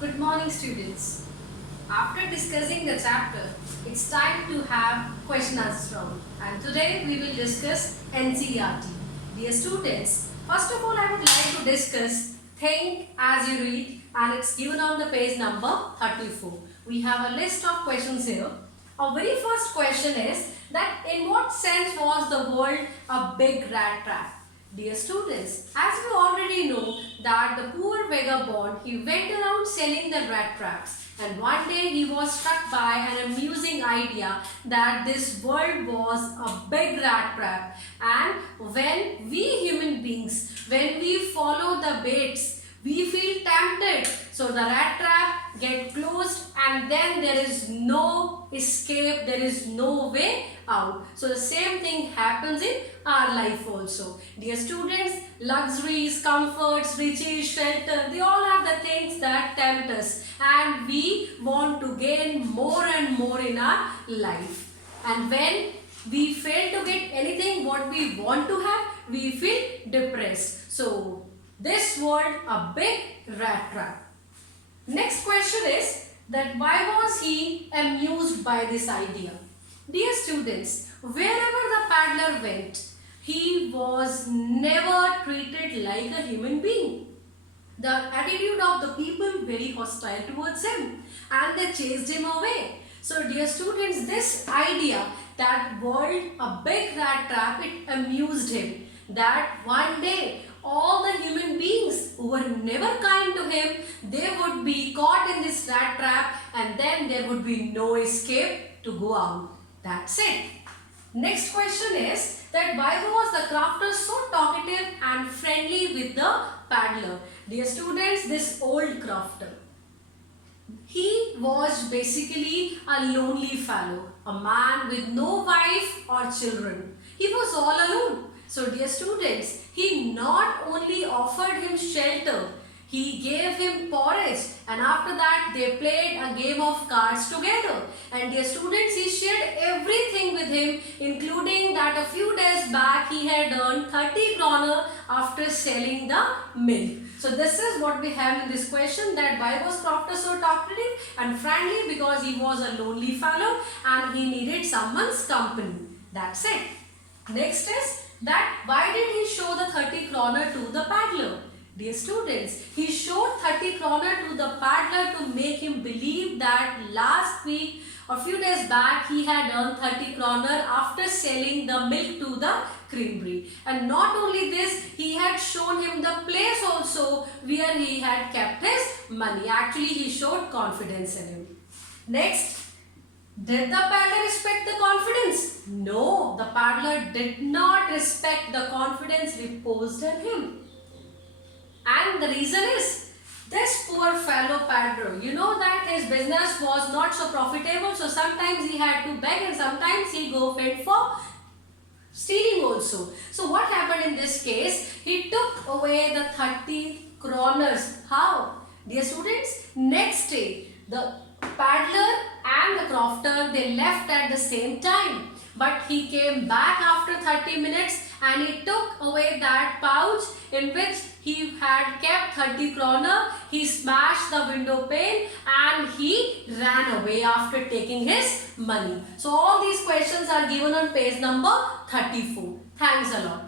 Good morning, students. After discussing the chapter, it's time to have question answer round. And today we will discuss NCERT. Dear students, first of all I would like to discuss think as you read, and it's given on the page number 34. We have a list of questions here. Our very first question is that in what sense was the world a big rat trap? Dear students, as we already know that the poor vagabond, he went around selling the rat traps, and one day he was struck by an amusing idea that this world was a big rat trap, and when we human beings, when we follow the baits, we feel tempted. So the rat trap get closed and then there is no escape, there is no way out. So the same thing happens in our life also. Dear students, luxuries, comforts, riches, shelter, they all are the things that tempt us and we want to gain more and more in our life. And when we fail to get anything what we want to have, we feel depressed. So this world a big rat trap. Next question is that why was he amused by this idea? Dear students, wherever the paddler went, he was never treated like a human being. The attitude of the people very hostile towards him and they chased him away. So dear students, this idea that world a big rat trap, it amused him. That one day all the human beings who were never kind to him, they would be caught in this rat trap and then there would be no escape to go out. That's it. Next question is that why was the crafter so talkative and friendly with the paddler? Dear students, this old crafter, he was basically a lonely fellow, a man with no wife or children. He was all alone. So dear students, he not only offered him shelter, he gave him porridge and after that they played a game of cards together. And dear students, he shared everything with him, including that a few days back he had earned 30 kroner after selling the milk. So this is what we have in this question, that why was Crofter so talkative and friendly? Because he was a lonely fellow and he needed someone's company. That's it. Next is that why did he show the 30 kroner to the paddler? Dear students, he showed 30 kroner to the paddler to make him believe that last week or few days back he had earned 30 kroner after selling the milk to the creamery. And not only this, he had shown him the place also where he had kept his money. Actually, he showed confidence in him. Next, did the paddler respect the confidence? No, the paddler did not respect the confidence reposed in him. And the reason is, this poor fellow paddler, you know that his business was not so profitable, so sometimes he had to beg and sometimes he go fit for stealing also. So what happened in this case? He took away the 30 kroners. How? Dear students, next day, the paddler and the crofter, they left at the same time. But he came back after 30 minutes and he took away that pouch in which he had kept 30 kroner. He smashed the window pane and he ran away after taking his money. So all these questions are given on page number 34. Thanks a lot.